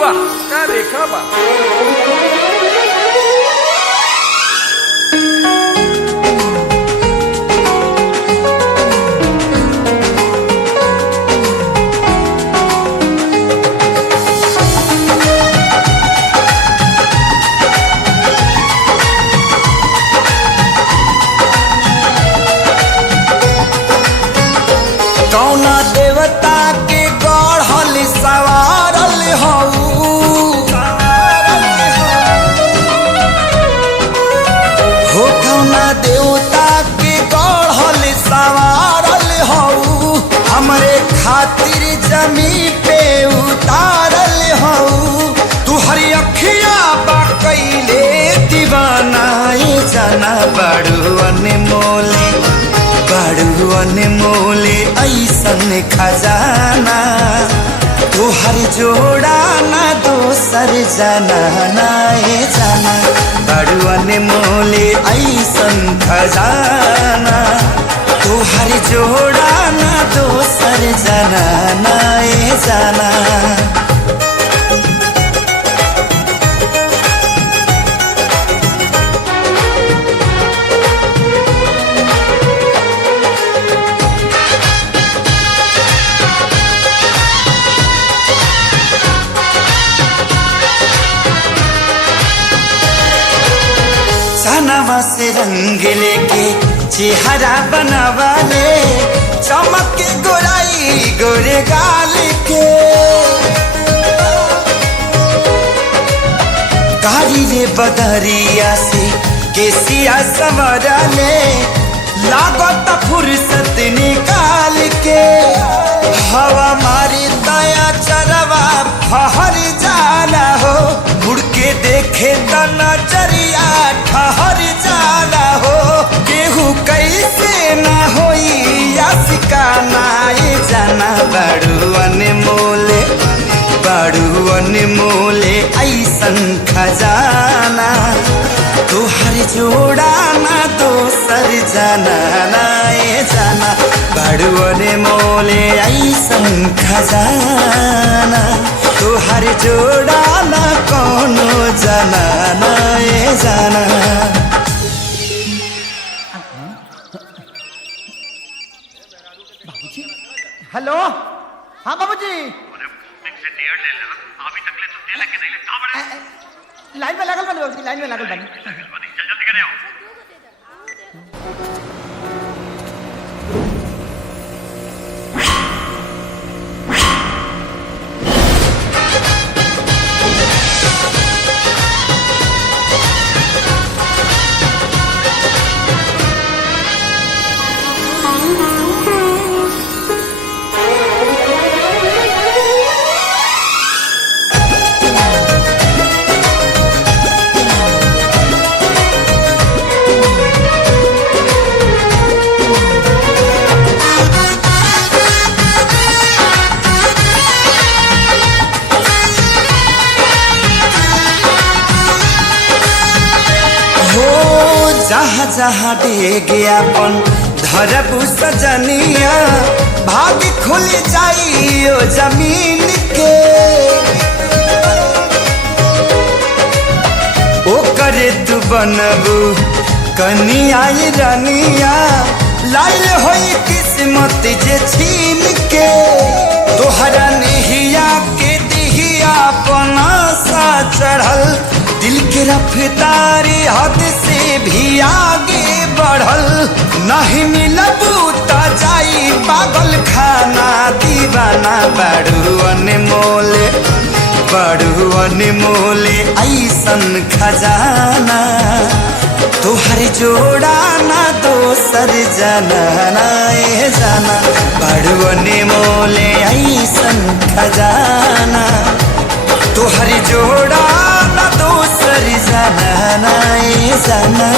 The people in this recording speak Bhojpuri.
वाह क्या देखा बा। कौना देवता के गढ़ल सवारल हो कौना देवता के गढ़ल सवारल हो हमरे खातिर जमी पे उतारल हो तू हरी अखिया बा कैले दीवानाए जाना बड़ू अनमोले ऐसन खजाना तोहर जोड़ा ना दोसर जाना नाए जाना बड़ू अनमोले ऐसन खजाना तोहर जोड़ा ना दोसर जाना नाए जाना। सनवा से रंग लेके चेहरा बनावा ले चमक के गोराई गोरे गाल के कारी रे बदरिया से केसिया संवरा ले लागत फुर्सत निकाल के हवा मारी दया चरवा फहर जाला हो मुड़ के देखे त नजरिया ठहर जाला हो केहू कैसे ना होई यासिका नाए जाना बड़ू अनमोले ऐसन खजाना तोहर जोड़ा ना दोसर जाना नाए जाना बड़ू अनमोले ऐसन खजाना तोहर जोड़ा ना कोनो जाना नाए जाना। हेलो हाँ बाबूजी लाइन में लागल बनी बाबूजी लाइन में लागल बनी। जहाँ जहाँ डेग अपन धरबू सजनिया भाग खुल जाइयो जमीन के ओकरे तू बनबू कनिया रनिया लाल होई किस्मत जे छीन के तोहरा नहिया के दिहिया पनासा चढ़ल दिल के रफ्तारी हद से भी आगे बढ़ल नहीं मिलबू त जाई पागल खाना दीवाना बड़ू अनमोले ऐसन खजाना तोहर जोड़ा ना दोसर जाना नाए जाना बड़ू अनमोले ऐसन खजाना तोहर जोड़ा ना दोसर जाना नाए जाना।